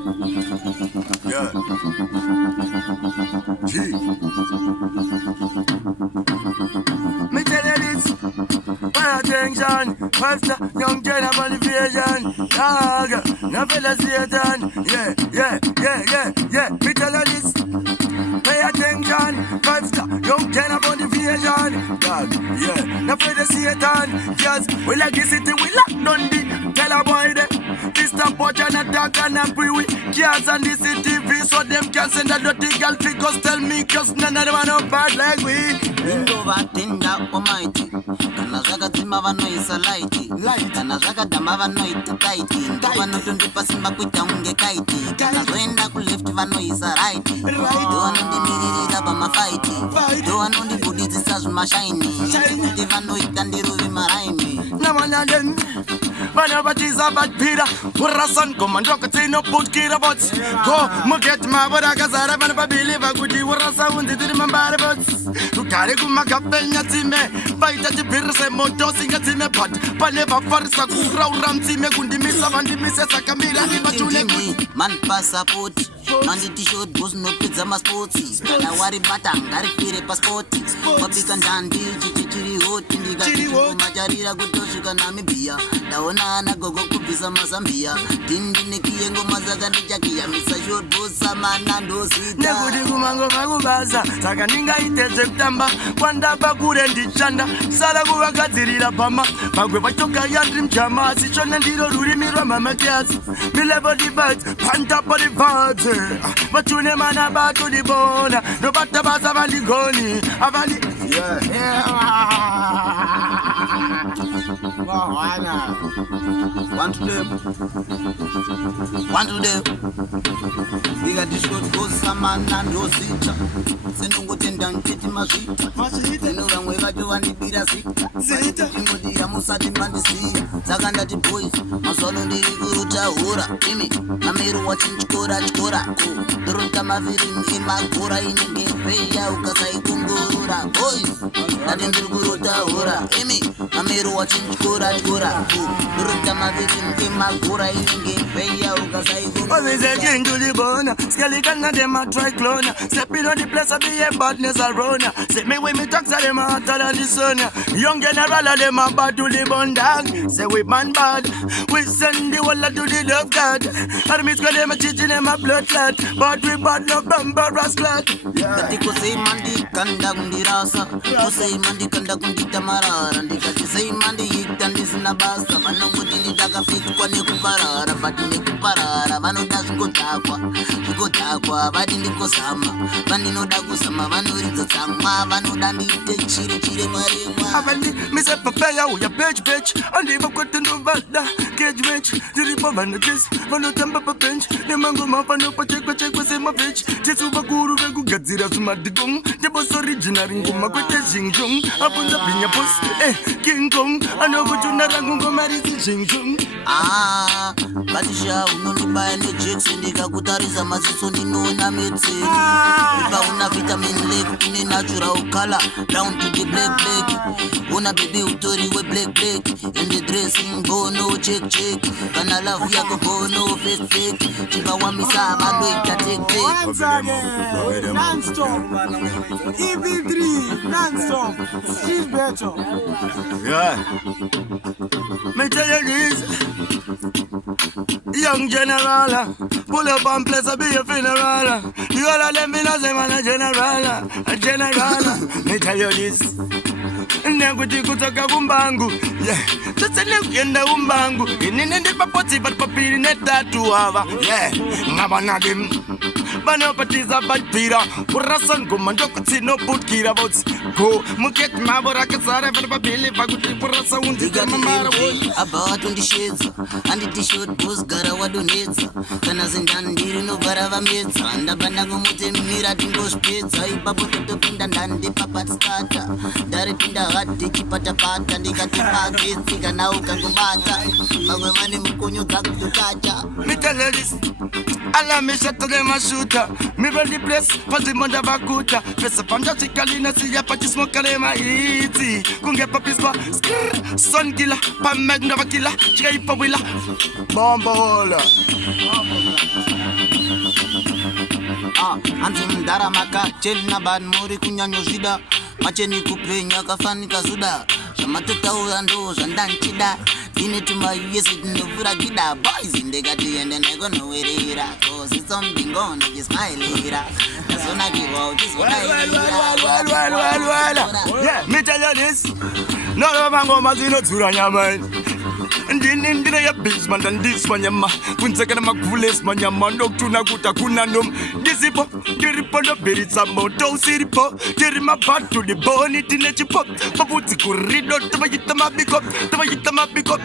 Yeah. G. Me tell you this. Pay attention. First, young China motivation. Dog. No fella Satan. Yeah. Me tell you this. Pay attention. First, young China motivation. Dog. Yeah. No fella Satan. Yes. We like the city. We lock down the. Tell a boy that. This the watch and attack and agree with cars and the CTV so them can send a dirty girl figures tell me cause none of them are no bad like we. Indo vatinda almighty kana zvakatima vanoisa light kana zvakadhamba vanoita tight ndo vanotondipa simba kuita unge kaiti kana zvoenda kuleft vanoisa right ndo vanondimiririra pamafight ndo vanondibuditsisa zvimashaini kuti vanoita ndiruvi maraimi namanalen vanavatiza vatpira urasan komandokatino putkira bots go muget mavarakazara vanapabiliva kuti urasa unditiri mambare bots ukare kumakapenya tsime vaita tibhirise moto singatsime but pane vafarisa kuraura mtsime kundimisa vandimise sakamira ndivatune man passport manditi short boss nopedza masports kana wari bata ngarifire passport wabika ndandi chichiri hot ndikachimacharira kutosvika namibia ndaona ana gogo kubvisa mazambia dindinekiye ngoma dzakandijagiyamisa short boss amana ndozita nekuti kumangova kubasa saka ndingaitedze kutamba kwandabva kure ndichanda sara kuvagadzirira pama vagwe vachoka yandiri mjama asi chona ndiro rurimi rwamamakiasi milevo divides pantapo divides vatune mana batulibona nobata basa vandigoni avandi One to them. Ndikati short goes samana ndozita sendongotenda nketi mazvita ino vamwe vacho vandibira zita chingodira musati mandisiya saka ndati boys mazuano ndiri kurutahura imi mamero wachinchikora ndorota mavhiri emagora inenge feya ukasaikongorora boys ndati ndiri kurutahura imi mamero wachinchikora ndorota mavhiri emagora inenge feya ukasaikongorora Skelly can not them a triclone. Stepping on the place of the badness around. Say me when me talk to them hotter than the sun. Young general of them a bad to the bun dog. Say we man bad. We send the whole lot to the love God. And me squad them a teaching them a blood clot. But we bad no bumper rascal. Katiko say mandi kanda kundirasa. Ko say mandi kanda kundita marara. Ndikati say mandi yitandi sinabasa. Vanongoti nitaka fit kwa nekuparara. Bati nekuparara. Vanoda zikotakwa vati ndikosama vandinoda kusama vanoridza tsamwa vanoda ndiite chire maremwa avandi mise papeya uya pech andiva kwete ndovada cage ndiripo vanotesi vanotamba pabench nemangoma vanopachekwa semavech tesu vakuru vekugadzira zvimadhikong ndebos originary ngoma kwete zhingjong abvunza bhinya pos king kong anokuchuna rangu ngoma risi zhingjong vatisha unondibaya nejekse ndikakutarisa maziso ndinoona metse ipauna vitamin lake ine natural color down to the black una baby utoriwe black and the dressing bono check kana love yako bono fake chikawamisa vanoita take once again non-stop EV3 non-stop still better me tell you this young general pull up and place a be a funeral you all of them in a say man a general me tell you this nekuti kutoka kumbangu tese nekuyenda umbangu inini ndipapoti patipapiri netatu ava ngavanadim vanopatiza vatpira kurasa ngoma ndokutsinoputkira vots go muketi mavo rakazara vanopabiliva kuti kurasa undizamamara abva watondishedza handiti short bos gara wadonhedza kana zindani ndiri nogara vamedza ndabva ndangomutemira tingosvipedza ipapo totopinda ndandipapatstata ndaripinda hadhi chipatapata ndikati magetsi kana ukangobata vamwe vane mukonyo dzakutotacha mitelerisi alamishatolemachuta miveli place pazimonda vakuta pesa pandazikalina siya pachismokalema iti kungepapiswa skr sonkila pamegndavakila chikaipawila bombola Anzi mdara maka cheli na ban muri kunyanyo zida macheni kupenya kafanika zuda Shamatuta ndo zandanchida Dine tuma yesi tinuvura gida Boys indegati ende nego no werera Cause it's something gone, they smile later That's when I give out, this one Well, yeah, me tell you this No ngoma zinothula man Ndinindira ya basement and this one yama Kunsekana makules manyama Ndoktuna kuta kuna nom Disipo, diripo no beritsa moto Siripo, dirima batu di boni Tinechipo, paputi kurido Tabayita mabiko